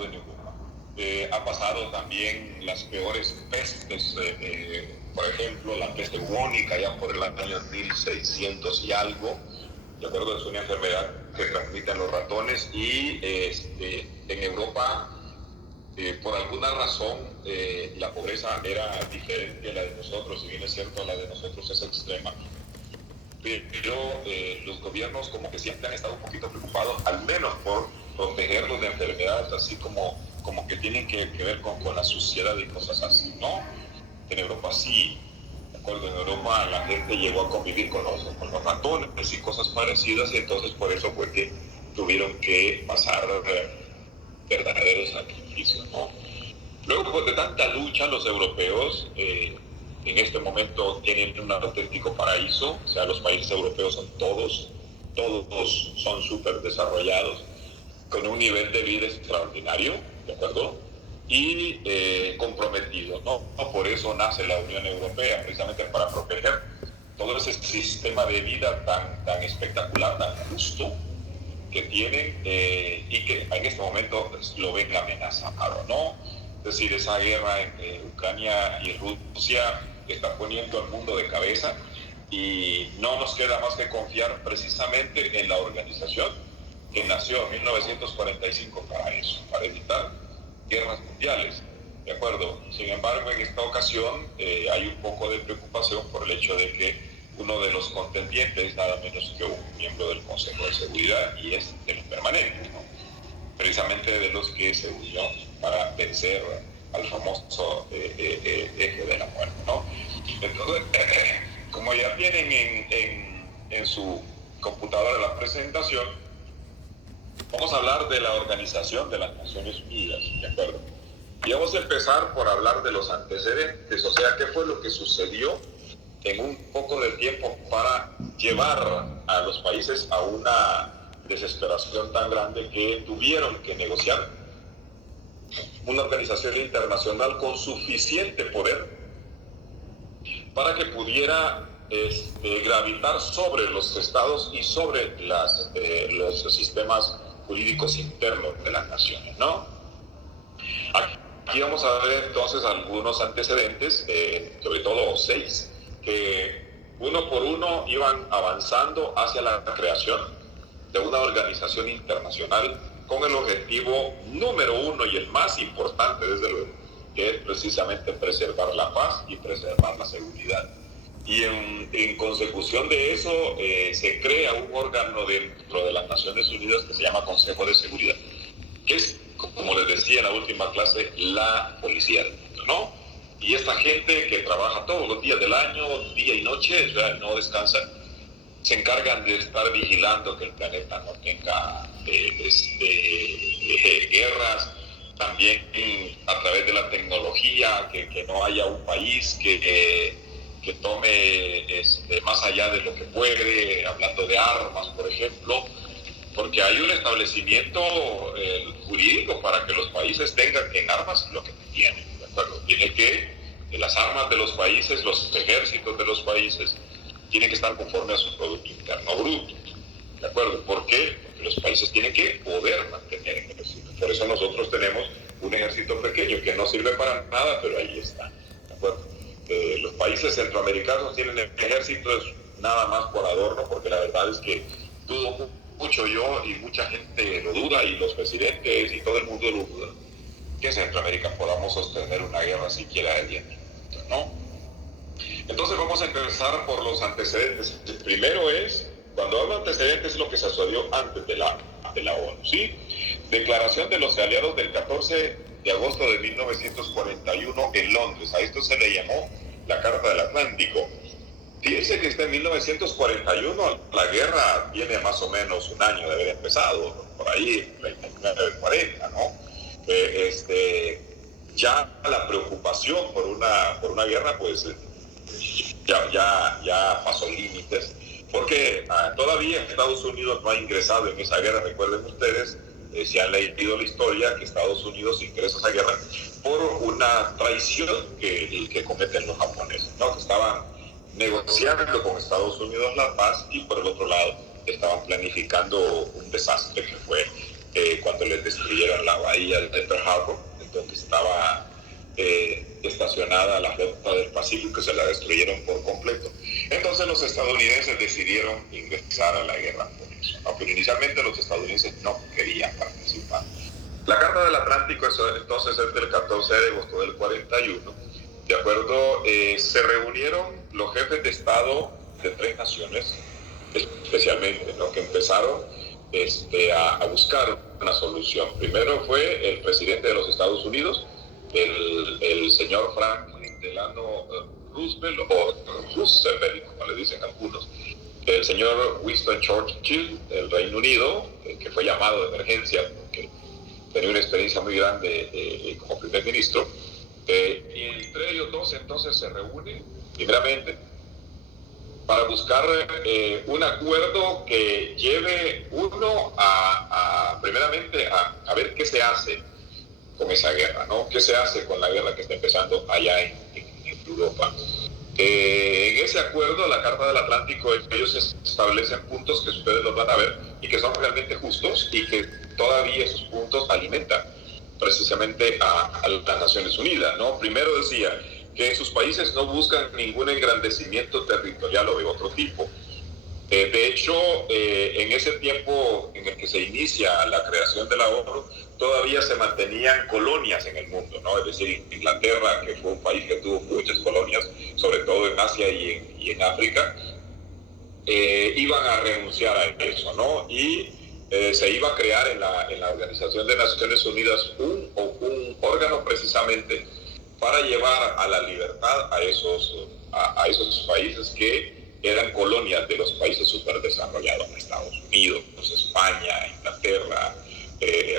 pasado en Europa. Ha pasado también las peores pestes, por ejemplo, la peste bubónica, ya por el año 1600 y algo. De acuerdo, es una enfermedad que transmiten los ratones y en Europa, por alguna razón, la pobreza era diferente a la de nosotros. Si bien es cierto, la de nosotros es extrema, pero los gobiernos como que siempre han estado un poquito preocupados, al menos por protegerlos de enfermedades así como que tienen que ver con la suciedad y cosas así, ¿no? En Europa sí, de acuerdo, en Europa la gente llegó a convivir con los ratones y cosas parecidas, y entonces por eso fue que tuvieron que pasar verdaderos sacrificios, ¿no? Luego, pues, de tanta lucha, los europeos en este momento tienen un auténtico paraíso. O sea, los países europeos son todos son súper desarrollados, con un nivel de vida extraordinario, ¿de acuerdo? Y comprometido, ¿no? Por eso nace la Unión Europea, precisamente para proteger todo ese sistema de vida tan espectacular, tan justo que tienen, y que en este momento pues, lo ven amenazado, ¿no? Es decir, esa guerra entre Ucrania y Rusia está poniendo al mundo de cabeza, y no nos queda más que confiar precisamente en la organización que nació en 1945 para eso, para evitar guerras mundiales, ¿de acuerdo? Sin embargo, en esta ocasión hay un poco de preocupación por el hecho de que uno de los contendientes es nada menos que un miembro del Consejo de Seguridad, y es de los permanentes, ¿no? Precisamente de los que se unió para vencer al famoso eje de la muerte, ¿no? Entonces, como ya tienen en su computadora la presentación, vamos a hablar de la Organización de las Naciones Unidas, ¿de acuerdo? Y vamos a empezar por hablar de los antecedentes, o sea, qué fue lo que sucedió en un poco de tiempo para llevar a los países a una desesperación tan grande que tuvieron que negociar una organización internacional con suficiente poder para que pudiera gravitar sobre los estados y sobre los sistemas jurídicos internos de las naciones, ¿no? Aquí vamos a ver entonces algunos antecedentes, sobre todo 6, que uno por uno iban avanzando hacia la creación de una organización internacional con el objetivo número 1 y el más importante, desde luego, que es precisamente preservar la paz y preservar la seguridad. Y en consecución de eso se crea un órgano dentro de las Naciones Unidas que se llama Consejo de Seguridad, que es, como les decía en la última clase, la policía del mundo, ¿no? Y esta gente que trabaja todos los días del año, día y noche, o sea, no descansan, se encargan de estar vigilando que el planeta no tenga guerras, también a través de la tecnología, que no haya un país que tome más allá de lo que puede, hablando de armas, por ejemplo, porque hay un establecimiento jurídico para que los países tengan en armas lo que tienen, ¿de acuerdo? Tiene que las armas de los países, los ejércitos de los países, tienen que estar conforme a su Producto Interno Bruto, ¿de acuerdo? ¿Por qué? Porque los países tienen que poder mantener el ejército. Por eso nosotros tenemos un ejército pequeño que no sirve para nada, pero ahí está, ¿de acuerdo? Los países centroamericanos tienen ejércitos nada más por adorno, porque la verdad es que dudo mucho yo, y mucha gente lo duda, y los presidentes y todo el mundo lo duda, que en Centroamérica podamos sostener una guerra siquiera de 10 minutos, ¿no? Entonces vamos a empezar por los antecedentes. El primero es, cuando hablo de antecedentes, es lo que se sucedió antes de la ONU, ¿sí? Declaración de los aliados del 14 de agosto de 1941 en Londres. A esto se le llamó la Carta del Atlántico. Fíjense que está en 1941, la guerra tiene más o menos un año de haber empezado, por ahí, 39, 40, ¿no? Ya la preocupación por una guerra, pues ya pasó límites, porque todavía Estados Unidos no ha ingresado en esa guerra. Recuerden ustedes, si han leído la historia, que Estados Unidos ingresa a esa guerra por una traición que cometen los japoneses, ¿no? Que estaban negociando con Estados Unidos la paz, y por el otro lado estaban planificando un desastre que fue cuando les destruyeron la bahía de Pearl Harbor, en donde estaba estacionada la flota del Pacífico, que se la destruyeron por completo. Entonces los estadounidenses decidieron ingresar a la guerra por eso, ¿no? Pero inicialmente los estadounidenses no querían participar. La Carta del Atlántico entonces es del 14 de agosto del 41. De acuerdo, se reunieron los jefes de Estado de 3 naciones, especialmente, ¿no?, que empezaron a buscar una solución. Primero fue el presidente de los Estados Unidos, el señor Franklin Delano Roosevelt, o Roosevelt, como le dicen algunos, el señor Winston Churchill del Reino Unido, que fue llamado de emergencia porque tenía una experiencia muy grande como primer ministro, y entre ellos dos entonces se reúnen primeramente para buscar un acuerdo que lleve uno primeramente a ver qué se hace con esa guerra, ¿no? ¿Qué se hace con la guerra que está empezando allá en Europa? En ese acuerdo, la Carta del Atlántico, ellos establecen puntos que ustedes los van a ver y que son realmente justos y que todavía esos puntos alimentan precisamente a las Naciones Unidas, ¿no? Primero decía que sus países no buscan ningún engrandecimiento territorial o de otro tipo. De hecho, en ese tiempo en el que se inicia la creación de la ONU, todavía se mantenían colonias en el mundo, ¿no? Es decir, Inglaterra, que fue un país que tuvo muchas colonias, sobre todo en Asia y en África, iban a renunciar a eso, ¿no? Y se iba a crear en la Organización de Naciones Unidas un órgano precisamente para llevar a la libertad a esos países que eran colonias de los países superdesarrollados, Estados Unidos, España, Inglaterra,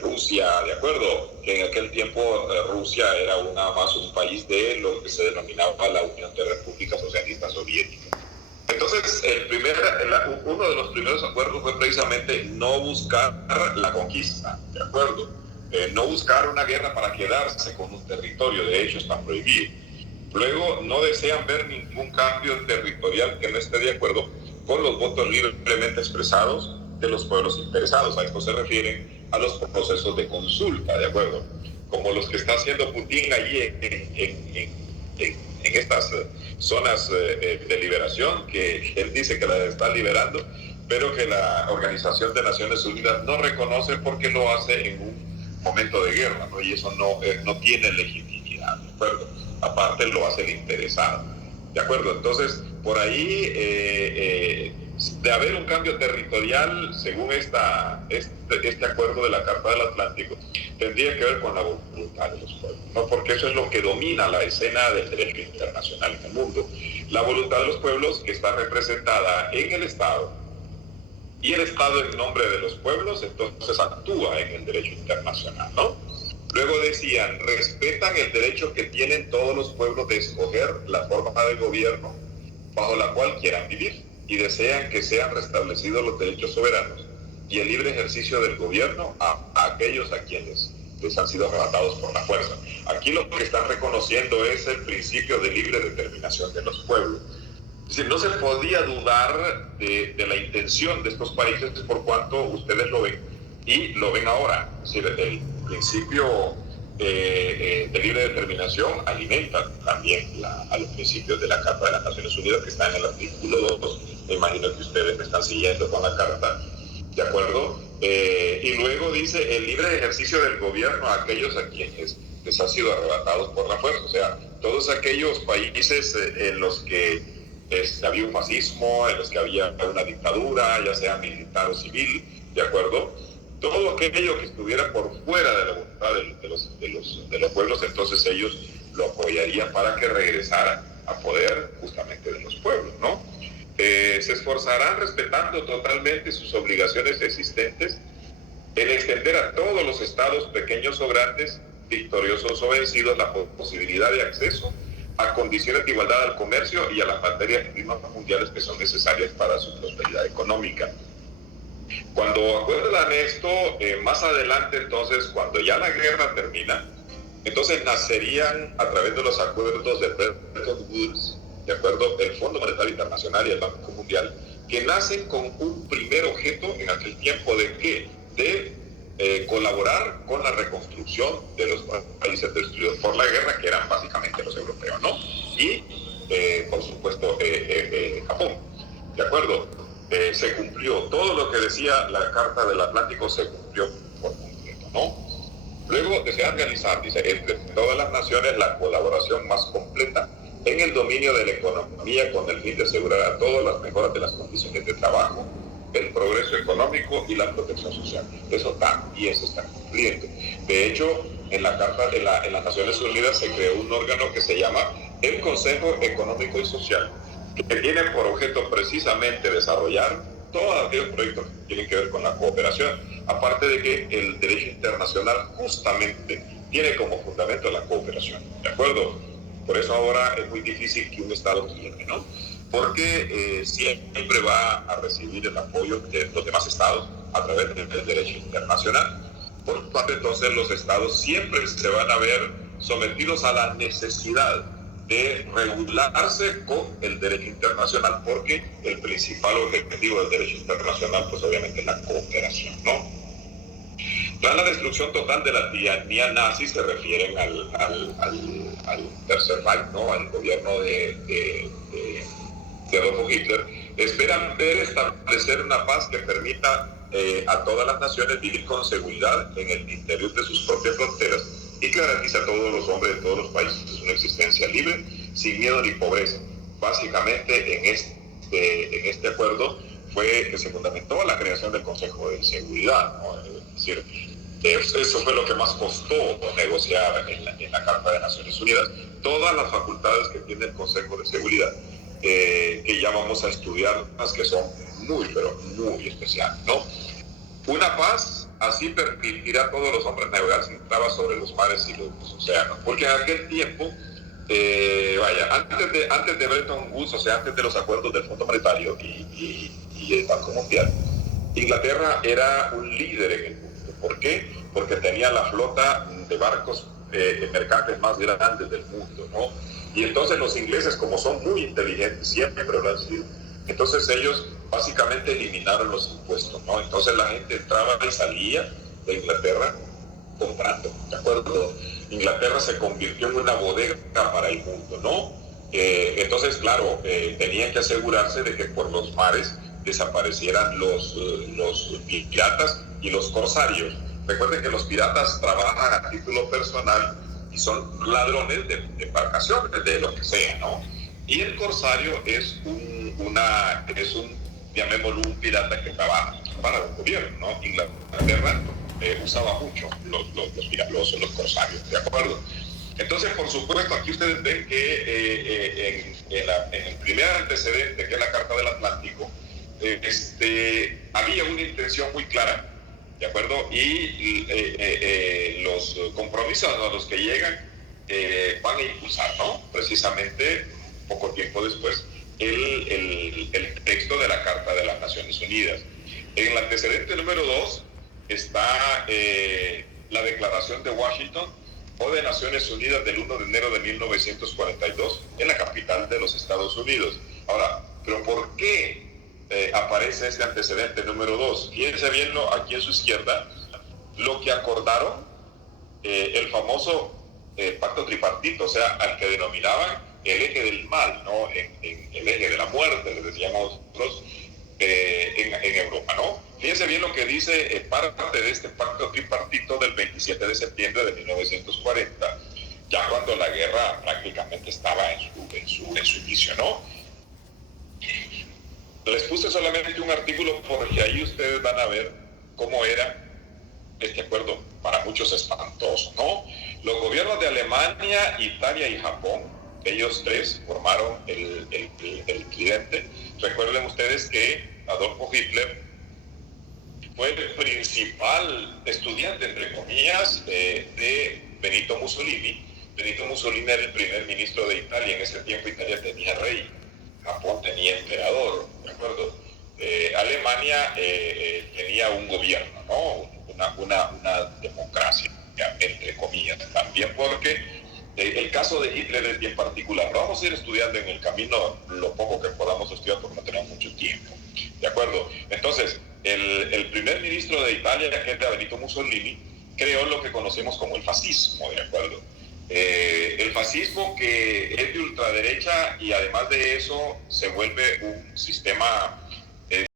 Rusia, ¿de acuerdo? Que en aquel tiempo Rusia era más un país de lo que se denominaba la Unión de Repúblicas Socialistas Soviéticas. Entonces, uno de los primeros acuerdos fue precisamente no buscar la conquista, ¿de acuerdo? No buscar una guerra para quedarse con un territorio, de hecho está prohibido. Luego, no desean ver ningún cambio territorial que no esté de acuerdo con los votos libremente expresados de los pueblos interesados. A esto se refieren a los procesos de consulta, ¿de acuerdo? Como los que está haciendo Putin allí en estas zonas de liberación, que él dice que las está liberando, pero que la Organización de Naciones Unidas no reconoce porque lo hace en un momento de guerra, ¿no? Y eso no tiene legitimidad, ¿de acuerdo? Aparte lo hace el interesado, ¿de acuerdo? Entonces, por ahí, de haber un cambio territorial, según este acuerdo de la Carta del Atlántico, tendría que ver con la voluntad de los pueblos, ¿no? Porque eso es lo que domina la escena del derecho internacional en el mundo. La voluntad de los pueblos, que está representada en el Estado, y el Estado en nombre de los pueblos, entonces actúa en el derecho internacional, ¿no? Luego decían, respetan el derecho que tienen todos los pueblos de escoger la forma de gobierno bajo la cual quieran vivir y desean que sean restablecidos los derechos soberanos y el libre ejercicio del gobierno a aquellos a quienes les han sido arrebatados por la fuerza. Aquí lo que están reconociendo es el principio de libre determinación de los pueblos. Es decir, no se podía dudar de la intención de estos países por cuanto ustedes lo ven y lo ven ahora. Es decir, el principio de libre determinación alimenta también a los principios de la Carta de las Naciones Unidas que está en el artículo 2. Me imagino que ustedes me están siguiendo con la Carta, ¿de acuerdo? Y luego dice el libre ejercicio del gobierno a aquellos a quienes les han sido arrebatados por la fuerza. O sea, todos aquellos países en los que había un fascismo, en los que había una dictadura, ya sea militar o civil, ¿de acuerdo? Todo aquello que estuviera por fuera de la voluntad de los pueblos, entonces ellos lo apoyarían para que regresara a poder justamente de los pueblos, ¿no? Se esforzarán respetando totalmente sus obligaciones existentes en extender a todos los estados, pequeños o grandes, victoriosos o vencidos, la posibilidad de acceso a condiciones de igualdad al comercio y a las materias primas mundiales que son necesarias para su prosperidad económica. Cuando acuerdan esto, más adelante entonces, cuando ya la guerra termina, entonces nacerían a través de los acuerdos de Bretton Woods, de acuerdo, el Fondo Monetario Internacional y el Banco Mundial, que nacen con un primer objeto en aquel tiempo de ¿qué? De colaborar con la reconstrucción de los países destruidos por la guerra, que eran básicamente los europeos, ¿no? Y, por supuesto, Japón. ¿De acuerdo? Se cumplió. Todo lo que decía la Carta del Atlántico se cumplió por completo, ¿no? Luego desean realizar, dice, entre todas las naciones la colaboración más completa en el dominio de la economía con el fin de asegurar a todos las mejoras de las condiciones de trabajo, el progreso económico y la protección social. Eso también se está cumpliendo. De hecho, en la Carta de en las Naciones Unidas se creó un órgano que se llama el Consejo Económico y Social, que tiene por objeto precisamente desarrollar todos aquellos proyectos que tienen que ver con la cooperación, aparte de que el derecho internacional justamente tiene como fundamento la cooperación, ¿de acuerdo? Por eso ahora es muy difícil que un Estado quiebre, ¿no? Porque siempre va a recibir el apoyo de los demás Estados a través del derecho internacional. Por lo tanto, entonces los Estados siempre se van a ver sometidos a la necesidad de regularse con el derecho internacional, porque el principal objetivo del derecho internacional, pues obviamente es la cooperación, ¿no? Tras la destrucción total de la tiranía nazi, se refieren al Tercer Reich, ¿no? Al gobierno de Adolfo Hitler, esperan ver establecer una paz que permita a todas las naciones vivir con seguridad en el interior de sus propias fronteras y que garantice a todos los hombres de todos los países una existencia libre, sin miedo ni pobreza. Básicamente en este acuerdo fue que se fundamentó la creación del Consejo de Seguridad, ¿no? Es decir, eso fue lo que más costó negociar en la Carta de Naciones Unidas, todas las facultades que tiene el Consejo de Seguridad, que ya vamos a estudiar, que son muy, pero muy especiales, ¿no? Una paz así permitirá a todos los hombres navegar sin trabas sobre los mares y los océanos, porque en aquel tiempo, antes de Bretton Woods, o sea, antes de los acuerdos del Fondo Monetario y el Banco Mundial, Inglaterra era un líder en el mundo. ¿Por qué? Porque tenía la flota de barcos mercantes más grandes del mundo, ¿no? Y entonces los ingleses, como son muy inteligentes, siempre lo han sido, entonces ellos básicamente eliminaron los impuestos, ¿no? Entonces la gente entraba y salía de Inglaterra comprando, ¿de acuerdo? Inglaterra se convirtió en una bodega para el mundo, ¿no? Entonces, claro, tenían que asegurarse de que por los mares desaparecieran los piratas y los corsarios. Recuerden que los piratas trabajan a título personal y son ladrones de embarcaciones, de lo que sea, ¿no? Y el corsario es llamémoslo, un pirata que trabaja para el gobierno, ¿no? Inglaterra usaba mucho los corsarios, ¿de acuerdo? Entonces, por supuesto, aquí ustedes ven que en el primer antecedente, que es la Carta del Atlántico, había una intención muy clara, ¿de acuerdo? Y los compromisos a los que llegan van a impulsar, ¿no? Precisamente, poco tiempo después, el texto de la Carta de las Naciones Unidas. En el antecedente número 2 está la Declaración de Washington o de Naciones Unidas del 1 de enero de 1942 en la capital de los Estados Unidos. Ahora, ¿pero por qué aparece este antecedente número 2? Fíjense bien aquí en su izquierda lo que acordaron el famoso pacto tripartito, o sea, al que denominaban el eje del mal, ¿no? El eje de la muerte, le decíamos nosotros, en Europa, ¿no? Fíjense bien lo que dice parte de este pacto tripartito del 27 de septiembre de 1940, ya cuando la guerra prácticamente estaba en su inicio, ¿no? Les puse solamente un artículo porque ahí ustedes van a ver cómo era este acuerdo, para muchos espantoso, ¿no? Los gobiernos de Alemania, Italia y Japón, ellos tres formaron el tridente. Recuerden ustedes que Adolfo Hitler fue el principal estudiante, entre comillas, de Benito Mussolini. Benito Mussolini era el primer ministro de Italia. En ese tiempo Italia tenía rey, Japón tenía emperador, ¿de acuerdo? Alemania tenía un gobierno, ¿no? Una democracia, entre comillas, también, porque el caso de Hitler es bien particular. Lo vamos a ir estudiando en el camino lo poco que podamos estudiar porque no tenemos mucho tiempo, ¿de acuerdo? Entonces, el primer ministro de Italia, que era Benito Mussolini, creó lo que conocemos como el fascismo, ¿de acuerdo? El fascismo que es de ultraderecha y además de eso se vuelve un sistema